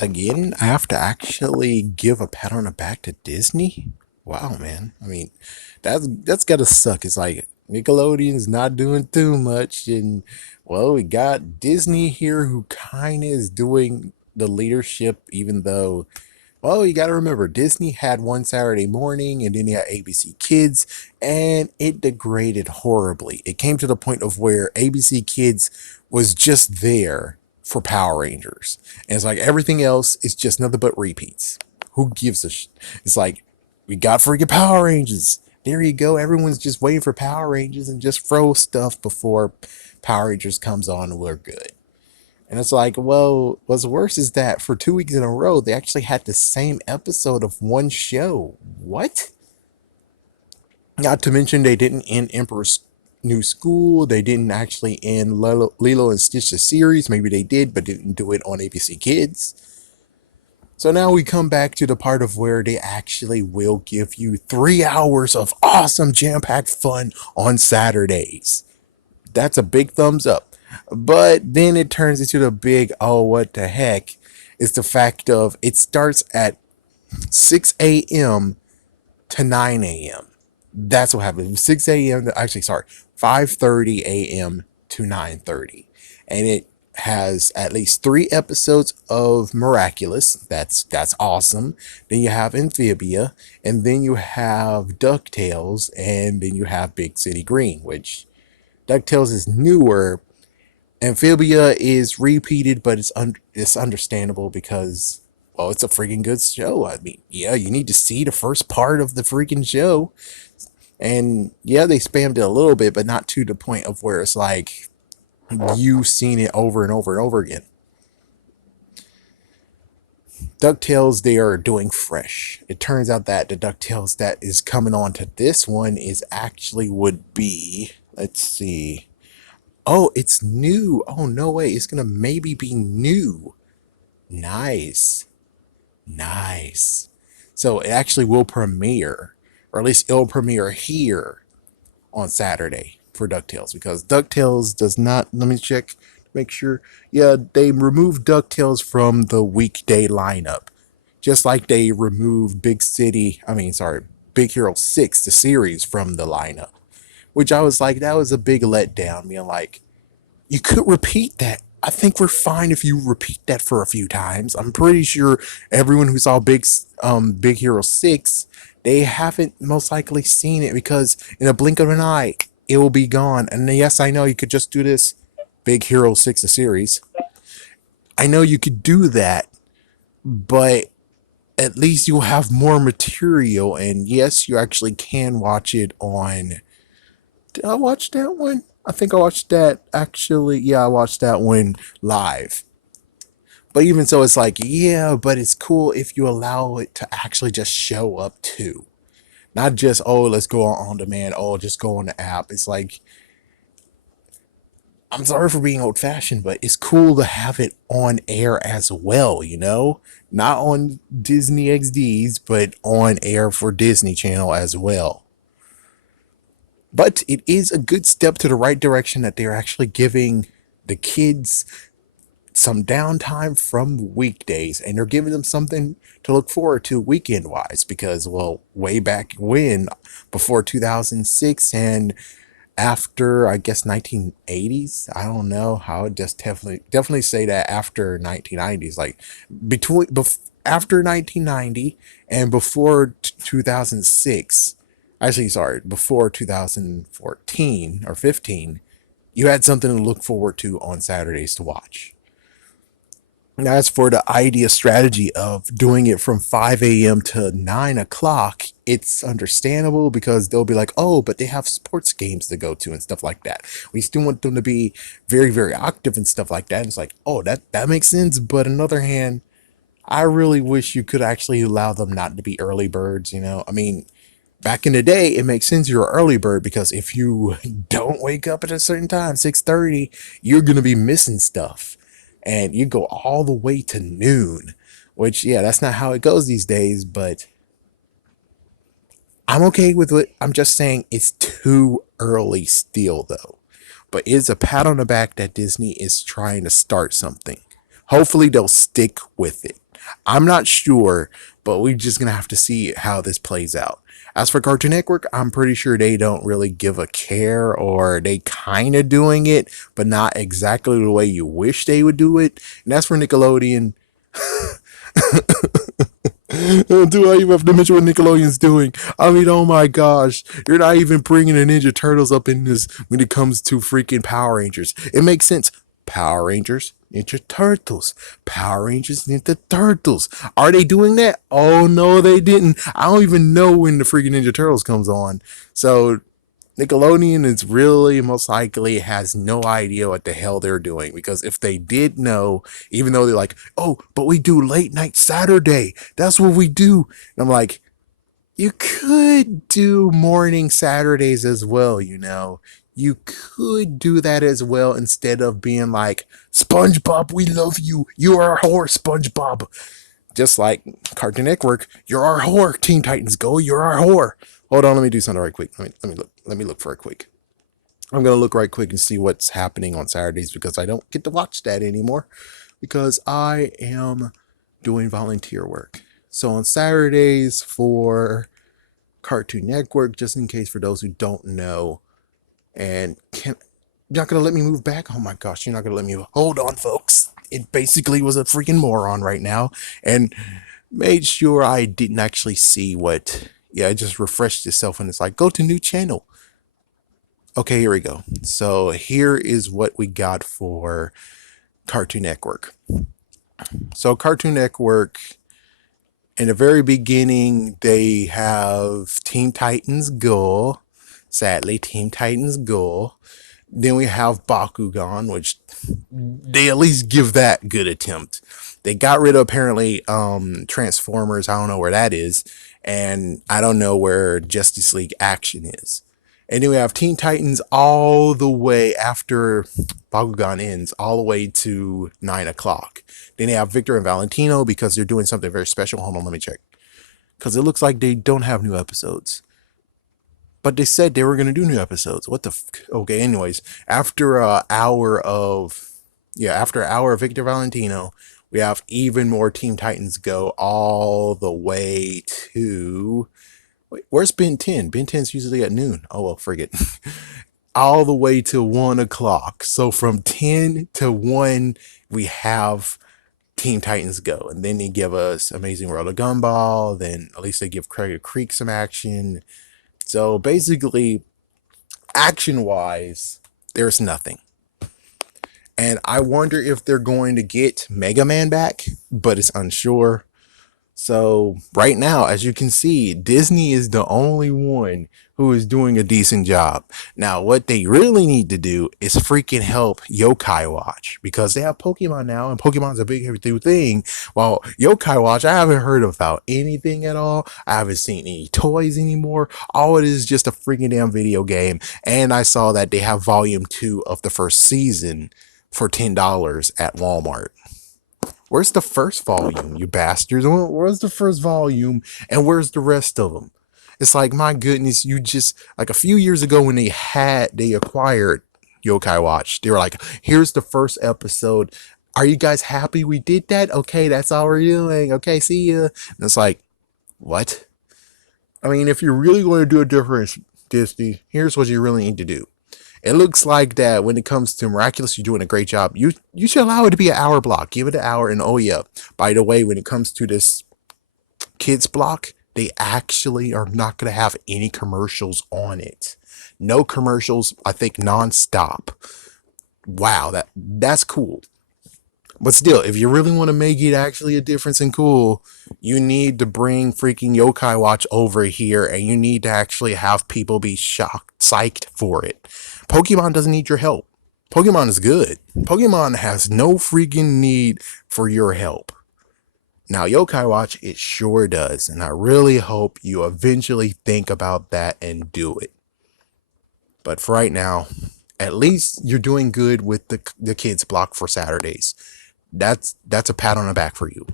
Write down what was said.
Again, I have to actually give a pat on the back to Disney. Wow, man. I mean, that's gotta suck. It's like Nickelodeon's not doing too much, and well, we got Disney here who kind of is doing the leadership, even though well, you got to remember, Disney had one Saturday morning and then you had ABC Kids, and it degraded horribly. It came to the point of where ABC Kids was just there for Power Rangers. And it's like everything else is just nothing but repeats. Who gives a It's like, we got freaking Power Rangers. There you go. Everyone's just waiting for Power Rangers and just throw stuff before Power Rangers comes on and we're good. And it's like, well, what's worse is that for 2 weeks in a row, they actually had the same episode of one show. What? Not to mention, they didn't end Emperor's New School. They didn't actually end Lilo and Stitch the series. Maybe they did, but didn't do it on ABC Kids. So now we come back to the part of where they actually will give you 3 hours of awesome jam-packed fun on Saturdays. That's a big thumbs up. But then it turns into the big, oh, what the heck? Is the fact of it starts at 6 a.m. to 9 a.m. That's what happens. 6 a.m. to, actually, sorry, 5:30 a.m. to 9:30. And it has at least 3 episodes of Miraculous. That's awesome. Then you have Amphibia, and then you have DuckTales, and then you have Big City Green, which DuckTales is newer. Amphibia is repeated, but it's understandable because well, it's a freaking good show. I mean, yeah, you need to see the first part of the freaking show, and yeah, they spammed it a little bit, but not to the point of where it's like you've seen it over and over and over again. DuckTales, they are doing fresh. It turns out that the DuckTales that is coming on to this one is actually would be, let's see. Oh, it's new. Oh, no way. It's going to maybe be new. Nice. Nice. So it actually will premiere, or at least it'll premiere here on Saturday for DuckTales because DuckTales does not, let me check, make sure. Yeah, they removed DuckTales from the weekday lineup. Just like they removed Big Hero 6, the series, from the lineup. Which I was like, that was a big letdown. Being like, you could repeat that. I think we're fine if you repeat that for a few times. I'm pretty sure everyone who saw Big Hero 6, they haven't most likely seen it because in a blink of an eye, it will be gone. And yes, I know you could just do this Big Hero 6 a series. I know you could do that, but at least you'll have more material. And yes, you actually can watch it on. Did I watch that one? I think I watched that actually. Yeah, I watched that one live. But even so, it's like, yeah, but it's cool if you allow it to actually just show up too. Not just, oh, let's go on demand. Oh, just go on the app. It's like, I'm sorry for being old fashioned, but it's cool to have it on air as well, you know? Not on Disney XDs, but on air for Disney Channel as well. But it is a good step to the right direction that they're actually giving the kids some downtime from weekdays and they're giving them something to look forward to weekend wise because well way back when before 2006 and after I guess 1980s, I don't know how it just definitely say that after 1990s, like after 1990 and before 2006, actually sorry, before 2014 or 15, you had something to look forward to on Saturdays to watch. Now, as for the idea strategy of doing it from 5 a.m. to 9 o'clock, it's understandable because they'll be like, oh, but they have sports games to go to and stuff like that. We still want them to be very, very active and stuff like that. And it's like, oh, that makes sense. But on the other hand, I really wish you could actually allow them not to be early birds, you know? I mean, back in the day, it makes sense you're an early bird because if you don't wake up at a certain time, 6:30, you're going to be missing stuff and you go all the way to noon, which yeah, that's not how it goes these days, but I'm okay with it. I'm just saying it's too early still though. But it's a pat on the back that Disney is trying to start something. Hopefully they'll stick with it. I'm not sure, but we're just gonna have to see how this plays out. As for Cartoon Network, I'm pretty sure they don't really give a care, or they kind of doing it, but not exactly the way you wish they would do it. And as for Nickelodeon, do I even have to mention what Nickelodeon's doing? I mean, oh my gosh, you're not even bringing the Ninja Turtles up in this when it comes to freaking Power Rangers. It makes sense. Power Rangers, Ninja Turtles. Power Rangers, Ninja Turtles. Are they doing that? Oh no, they didn't. I don't even know when the freaking Ninja Turtles comes on. So Nickelodeon is really most likely has no idea what the hell they're doing, because if they did know, even though they're like, oh, but we do late night Saturday. That's what we do. And I'm like, you could do morning Saturdays as well, you know. You could do that as well instead of being like, SpongeBob, we love you. You are our whore, SpongeBob. Just like Cartoon Network, you're our whore. Teen Titans Go, you're our whore. Hold on, let me do something right quick. Let me look. Let me look for it quick. I'm gonna look right quick and see what's happening on Saturdays, because I don't get to watch that anymore because I am doing volunteer work. So on Saturdays for Cartoon Network, just in case for those who don't know, and can you're not gonna let me move back? Oh my gosh, you're not gonna let me move. Hold on, folks. It basically was a freaking moron right now, and made sure I didn't actually see what. Yeah, I just refreshed itself and it's like, go to new channel. Okay, here we go. So here is what we got for Cartoon Network. So Cartoon Network, in the very beginning, they have Teen Titans Go. Sadly, Teen Titans Go. Then we have Bakugan, which they at least give that good attempt. They got rid of apparently Transformers. I don't know where that is, and I don't know where Justice League Action is. And then we have Teen Titans all the way after Bakugan ends, all the way to 9 o'clock. Then they have Victor and Valentino because they're doing something very special. Hold on, let me check. Because it looks like they don't have new episodes. But they said they were going to do new episodes. What the okay, anyways, after an hour of after an hour of Victor Valentino, we have even more Teen Titans Go all the way to wait, where's Ben 10? Ben 10's usually at noon. Oh well, forget. All the way to 1 o'clock. So from 10 to 1, we have Teen Titans Go. And then they give us Amazing World of Gumball. Then at least they give Craig Creek some action. So basically, action wise, there's nothing. And I wonder if they're going to get Mega Man back, but it's unsure. So right now, as you can see, Disney is the only one who is doing a decent job. Now, what they really need to do is freaking help Yokai Watch, because they have Pokemon now, and Pokemon's a big everything thing. While Yokai Watch, I haven't heard about anything at all. I haven't seen any toys anymore. All it is just a freaking damn video game. And I saw that they have volume 2 of the first season for $10 at Walmart. Where's the first volume, you bastards? Where's the first volume, and where's the rest of them? It's like, my goodness, you just, like a few years ago when they acquired Yokai Watch, they were like, here's the first episode. Are you guys happy we did that? Okay, that's all we're doing. Okay, see ya. And it's like, what? I mean, if you're really going to do a difference, Disney, here's what you really need to do. It looks like that when it comes to Miraculous, you're doing a great job. You should allow it to be an hour block. Give it an hour. And oh yeah, by the way, when it comes to this kids block, they actually are not going to have any commercials on it. No commercials. I think nonstop. Wow, that's cool. But still, if you really want to make it actually a difference and cool, you need to bring freaking Yokai Watch over here, and you need to actually have people be shocked, psyched for it. Pokemon doesn't need your help. Pokemon is good. Pokemon has no freaking need for your help. Now, Yokai Watch, it sure does, and I really hope you eventually think about that and do it. But for right now, at least you're doing good with the kids block for Saturdays. That's a pat on the back for you.